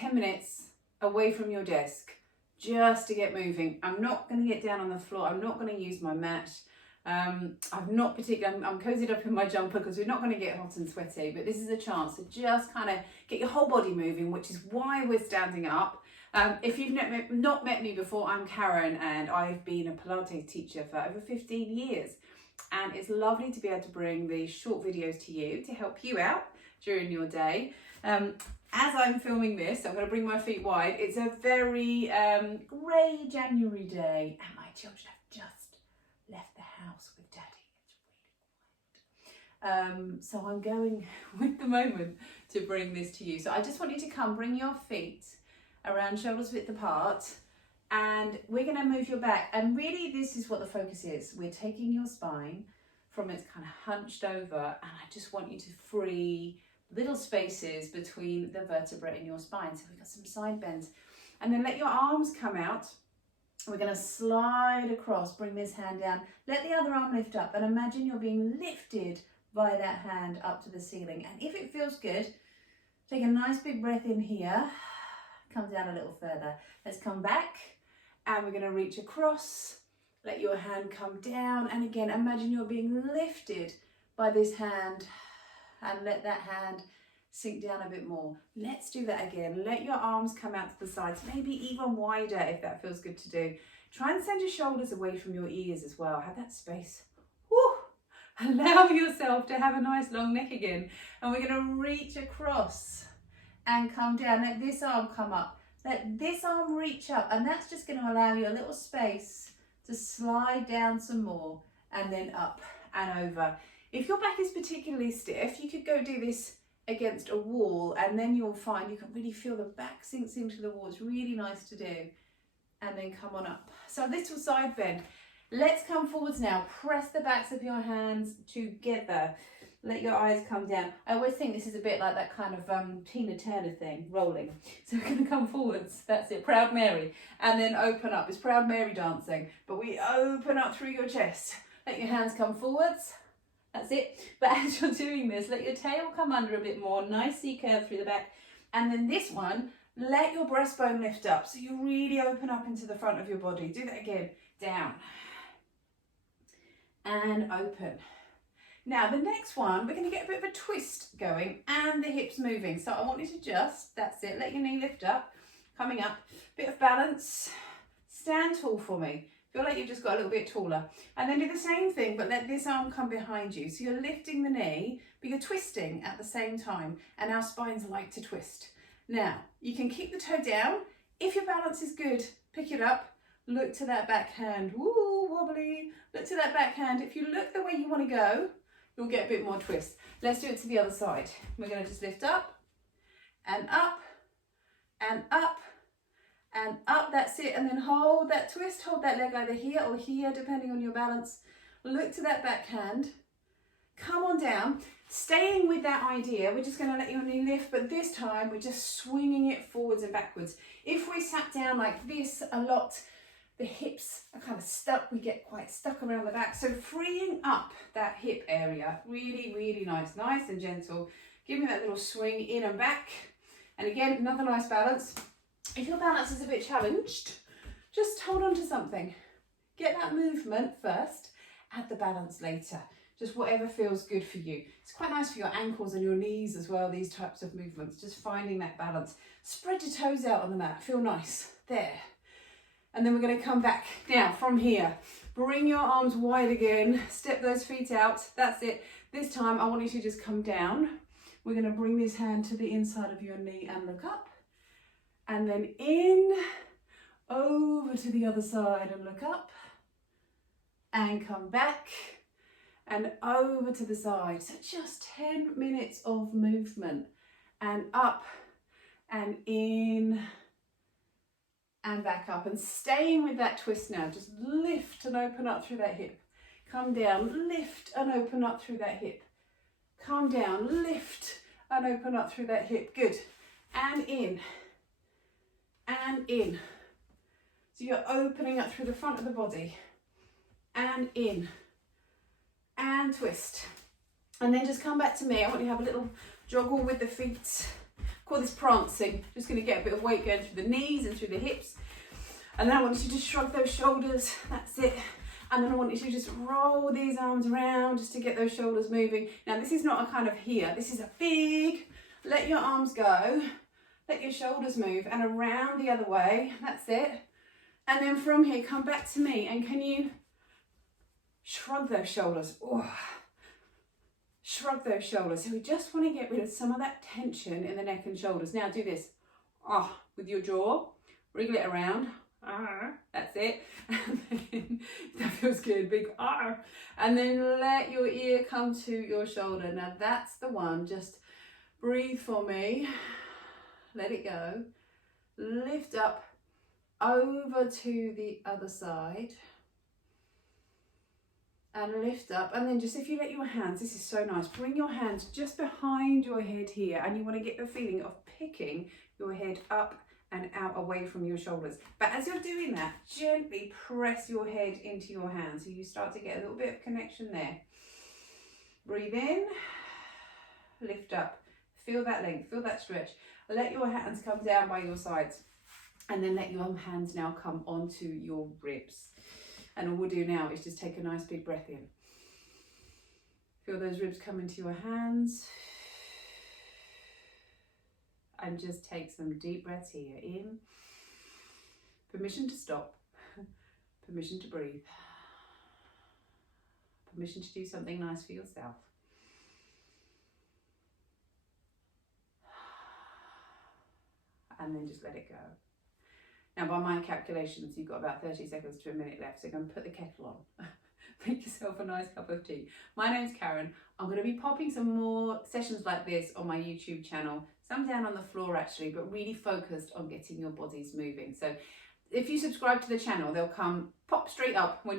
10 minutes away from your desk just to get moving. I'm not going to get down on the floor. I'm not going to use my mat. I'm cozied up in my jumper because we're not going to get hot and sweaty, but this is a chance to just kind of get your whole body moving, which is why we're standing up. If you've not met me before, I'm Karen and I've been a Pilates teacher for over 15 years. And it's lovely to be able to bring these short videos to you to help you out during your day. As I'm filming this, I'm going to bring my feet wide. It's a very grey January day and my children have just left the house with Daddy. It's really quiet. So I'm going with the moment to bring this to you. So I just want you to come, bring your feet around shoulders width apart, and we're going to move your back. And really this is what the focus is. We're taking your spine from its kind of hunched over, and I just want you to free little spaces between the vertebrae in your spine. So we've got some side bends, and then let your arms come out. We're going to slide across, bring this hand down, let the other arm lift up, and imagine you're being lifted by that hand up to the ceiling. And if it feels good, take a nice big breath in here, come down a little further. Let's come back, and we're going to reach across, let your hand come down, and again imagine you're being lifted by this hand, and let that hand sink down a bit more. Let's do that again. Let your arms come out to the sides, maybe even wider if that feels good to do. Try and send your shoulders away from your ears as well. Have that space. Woo! Allow yourself to have a nice long neck again. And we're going to reach across and come down. Let this arm come up. Let this arm reach up, and that's just going to allow you a little space to slide down some more, and then up and over. If your back is particularly stiff, you could go do this against a wall, and then you'll find you can really feel the back sinks into the wall. It's really nice to do. And then come on up. So a little side bend. Let's come forwards now. Press the backs of your hands together. Let your eyes come down. I always think this is a bit like that kind of Tina Turner thing, rolling. So we're going to come forwards. That's it. Proud Mary. And then open up. It's Proud Mary dancing. But we open up through your chest. Let your hands come forwards. That's it. But as you're doing this, let your tail come under a bit more. Nice C curve through the back. And then this one, let your breastbone lift up. So you really open up into the front of your body. Do that again. Down. And open. Now the next one, we're going to get a bit of a twist going and the hips moving. So I want you to just, that's it, let your knee lift up, coming up, bit of balance. Stand tall for me. Feel like you've just got a little bit taller. And then do the same thing, but let this arm come behind you. So you're lifting the knee, but you're twisting at the same time. And our spines like to twist. Now, you can keep the toe down. If your balance is good, pick it up. Look to that back hand. Woo, wobbly. Look to that back hand. If you look the way you want to go, you'll get a bit more twist. Let's do it to the other side. We're going to just lift up and up and up. And up, that's it, and then hold that twist, hold that leg either here or here, depending on your balance. Look to that back hand, come on down, staying with that idea, we're just going to let your knee lift, but this time we're just swinging it forwards and backwards. If we sat down like this a lot, the hips are kind of stuck, we get quite stuck around the back, so freeing up that hip area, really, really nice and gentle. Give me that little swing in and back, and again, another nice balance. If your balance is a bit challenged, just hold on to something. Get that movement first, add the balance later. Just whatever feels good for you. It's quite nice for your ankles and your knees as well, these types of movements. Just finding that balance. Spread your toes out on the mat, feel nice. There. And then we're going to come back. Now, from here, bring your arms wide again. Step those feet out. That's it. This time, I want you to just come down. We're going to bring this hand to the inside of your knee and look up. And then in, over to the other side and look up. And come back. And over to the side. So just 10 minutes of movement. And up and in and back up. And staying with that twist now. Just lift and open up through that hip. Come down, lift and open up through that hip. Come down, lift and open up through that hip. Good. And in. And in. So you're opening up through the front of the body. And in. And twist. And then just come back to me. I want you to have a little joggle with the feet. call this prancing. Just going to get a bit of weight going through the knees and through the hips. And then I want you to just shrug those shoulders. That's it. And then I want you to just roll these arms around just to get those shoulders moving. Now this is not a kind of here. This is a big, let your arms go. Let your shoulders move and around the other way. That's it. And then from here, come back to me. And can you shrug those shoulders? Oh. Shrug those shoulders. So we just want to get rid of some of that tension in the neck and shoulders. Now do this. With your jaw. Wriggle it around. That's it. And then, that feels good. Big and then let your ear come to your shoulder. Now that's the one. Just breathe for me. Let it go. Lift up over to the other side. And lift up, and then just if you let your hands, this is so nice, bring your hands just behind your head here, and you want to get the feeling of picking your head up and out away from your shoulders. But as you're doing that, gently press your head into your hands so you start to get a little bit of connection there. Breathe in, lift up, feel that length, feel that stretch. Let your hands come down by your sides, and then let your hands now come onto your ribs. And all we'll do now is just take a nice big breath in. Feel those ribs come into your hands. And just take some deep breaths here. In. Permission to stop. Permission to breathe. Permission to do something nice for yourself. And then just let it go. Now, by my calculations, you've got about 30 seconds to a minute left, so go and put the kettle on. Make yourself a nice cup of tea. My name's Karen. I'm going to be popping some more sessions like this on my YouTube channel, some down on the floor actually, but really focused on getting your bodies moving. So if you subscribe to the channel, they'll come pop straight up when